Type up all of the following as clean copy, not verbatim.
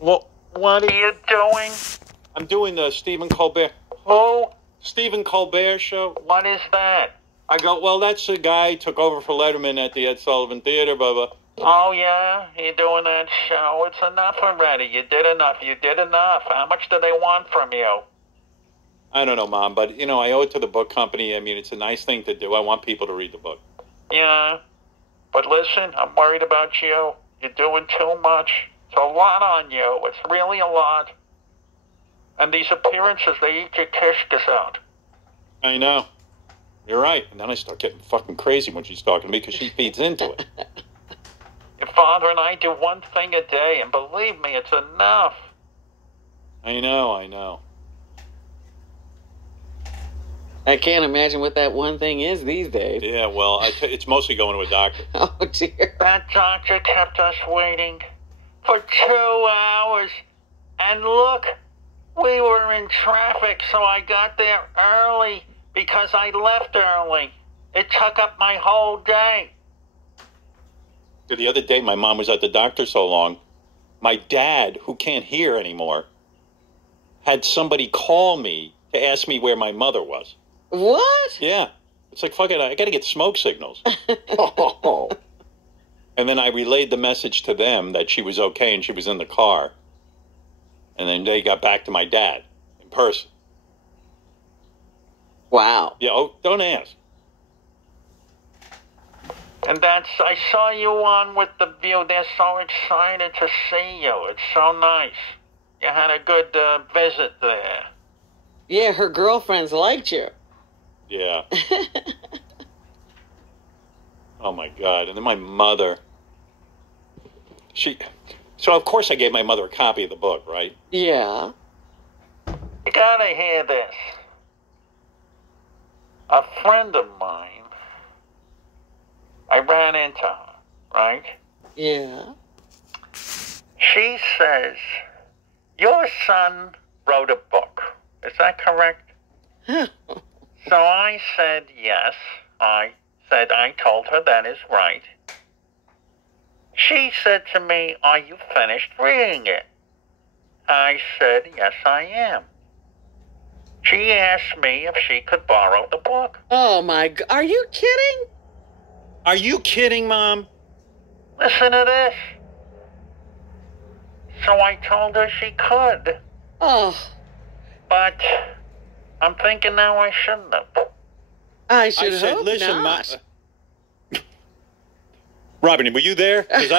What are you doing? I'm doing the Stephen Colbert. Who? Stephen Colbert show. What is that? I go, well, that's the guy who took over for Letterman at the Ed Sullivan Theater, blah, blah. Oh, yeah? You're doing that show? It's enough already. You did enough. How much do they want from you? I don't know, Mom, but, I owe it to the book company. I mean, it's a nice thing to do. I want people to read the book. Yeah. But listen, I'm worried about you. You're doing too much. It's a lot on you. It's really a lot. And these appearances, they eat your kishkas out. I know. You're right. And then I start getting fucking crazy when she's talking to me because she feeds into it. Your father and I do one thing a day, and believe me, it's enough. I know. I can't imagine what that one thing is these days. Yeah, well, it's mostly going to a doctor. Oh, dear. That doctor kept us waiting for 2 hours. And look, we were in traffic, so I got there early because I left early. It took up my whole day. The other day, my mom was at the doctor so long, my dad, who can't hear anymore, had somebody call me to ask me where my mother was. What? Yeah. It's like, fuck it, I got to get smoke signals. Oh. And then I relayed the message to them that she was okay and she was in the car. And then they got back to my dad in person. Wow. Yeah, oh, don't ask. And I saw you on with The View. They're so excited to see you. It's so nice. You had a good visit there. Yeah, her girlfriends liked you. Yeah. Oh, my God. And then my mother. So, of course, I gave my mother a copy of the book, right? Yeah. You gotta hear this. A friend of mine, I ran into her, right? Yeah. She says, your son wrote a book. Is that correct? So I said yes. I told her that is right. She said to me, are you finished reading it? I said, yes, I am. She asked me if she could borrow the book. Oh, my God. Are you kidding? Are you kidding, Mom? Listen to this. So I told her she could. Oh. But I'm thinking now I shouldn't have. I should said, hope listen, not. Robin, were you there? 'Cause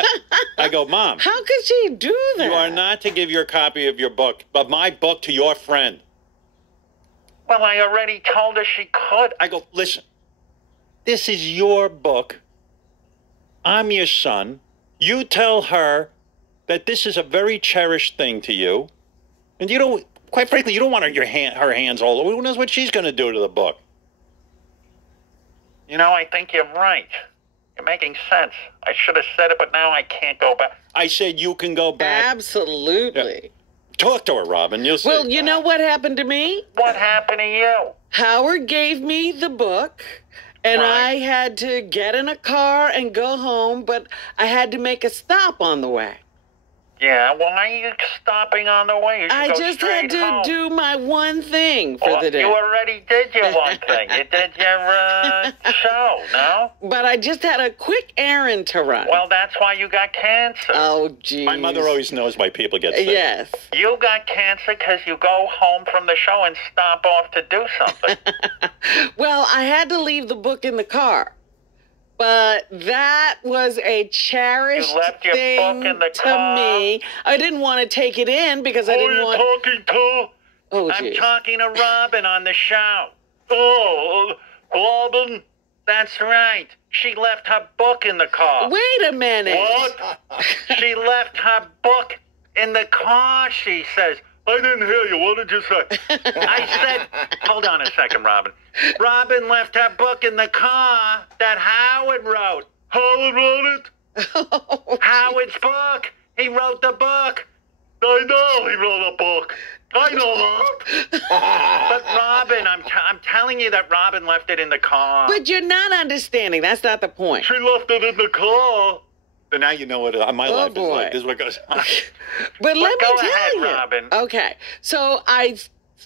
I go, Mom. How could she do that? You are not to give your copy of your book, but my book to your friend. Well, I already told her she could. I go, listen, this is your book. I'm your son. You tell her that this is a very cherished thing to you. And you don't, quite frankly, you don't want her hands all over. Who knows what she's going to do to the book? You know, I think you're right. You're making sense. I should have said it, but now I can't go back. I said you can go back. Absolutely. Yeah. Talk to her, Robin. You'll see. Well, you know what happened to me? What happened to you? Howard gave me the book, and Right. I had to get in a car and go home, but I had to make a stop on the way. Yeah, why are you stopping on the way? You should I go just straight had to home. do my one thing for Well, the day. You already did your one thing. You did your show, no? But I just had a quick errand to run. Well, that's why you got cancer. Oh, geez. My mother always knows why people get sick. Yes. You got cancer because you go home from the show and stop off to do something. Well, I had to leave the book in the car. But that was a cherished You left your thing book in the to car? me. I didn't want to take it in because I didn't want... talking to? Oh, I'm geez. talking to Robin on the show. Oh, Robin? That's right. She left her book in the car. Wait a minute. What? She left her book in the car, she says. I didn't hear you. What did you say? I said, hold on a second, Robin. Robin left her book in the car that Howard wrote. Howard wrote it? Oh, Howard's book. He wrote the book. I know he wrote a book. I know that. But Robin, I'm telling you that Robin left it in the car. but you're not understanding. That's not the point. She left it in the car. So now you know what my life is like. This is what goes on. But let me go tell ahead, you. Robin. Okay. So I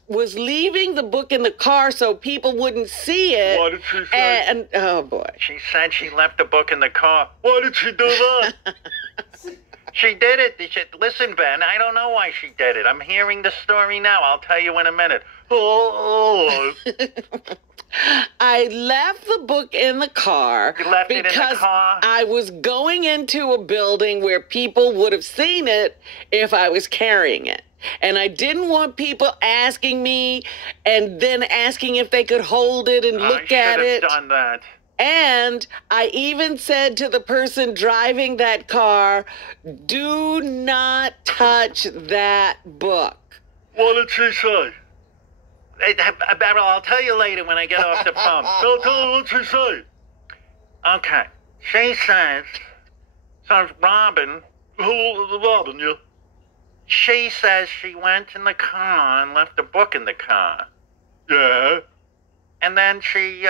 was leaving the book in the car so people wouldn't see it. What did she say? And oh boy. She said she left the book in the car. Why did she do that? She did it. Listen, Ben, I don't know why she did it. I'm hearing the story now. I'll tell you in a minute. Oh. I left the book in the car You left it in the because car? I was going into a building where people would have seen it if I was carrying it. And I didn't want people asking me and then asking if they could hold it and look at it. I should have done that. And I even said to the person driving that car, do not touch that book. What did she say? I'll tell you later when I get off the phone. Tell her what she say. Okay. She says, Robin. Robin, yeah. She says she went in the car and left the book in the car. Yeah. And then she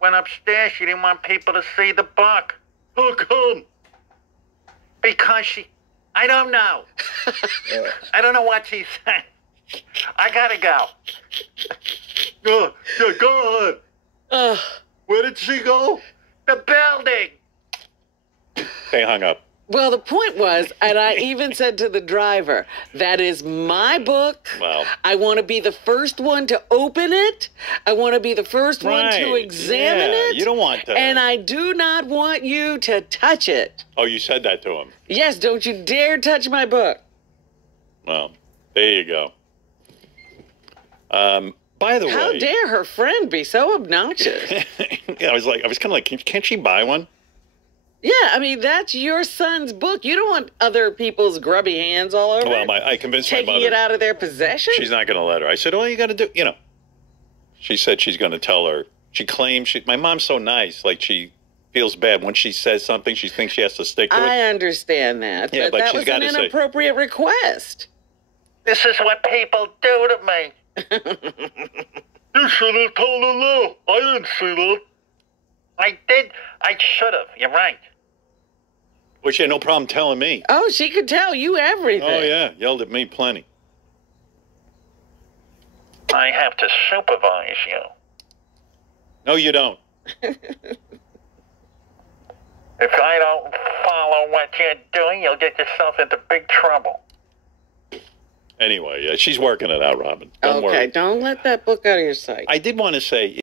went upstairs. She didn't want people to see the book. How come? Because I don't know. I don't know what she said. I gotta go. Yeah, go ahead. Where did she go? The building. They hung up. Well, the point was, and I even said to the driver, that is my book. Wow. I want to be the first one to open it. I want to be the first one to Right. examine Yeah, it. you don't want that. And I do not want you to touch it. Oh, you said that to him. Yes, don't you dare touch my book. Well, there you go. By the How way, dare her friend be so obnoxious? yeah, I was kind of like, can't she buy one? Yeah, I mean, that's your son's book. You don't want other people's grubby hands all over Well, it. I convinced my Taking mother. it out of their possession? She's not going to let her. I said, all you got to do, She said she's going to tell her. She claims my mom's so nice. Like, she feels bad when she says something. She thinks she has to stick to it. I understand that. Yeah, but that she's was an gotta say- inappropriate request. This is what people do to me. You should have told her no. I didn't see that. I did. I should have. You're right. Well, she had no problem telling me. Oh, she could tell you everything. Oh, yeah. Yelled at me plenty. I have to supervise you. No, you don't. If I don't follow what you're doing, you'll get yourself into big trouble. Anyway, she's working it out, Robin. Don't Okay, worry. don't let that book out of your sight. I did want to say,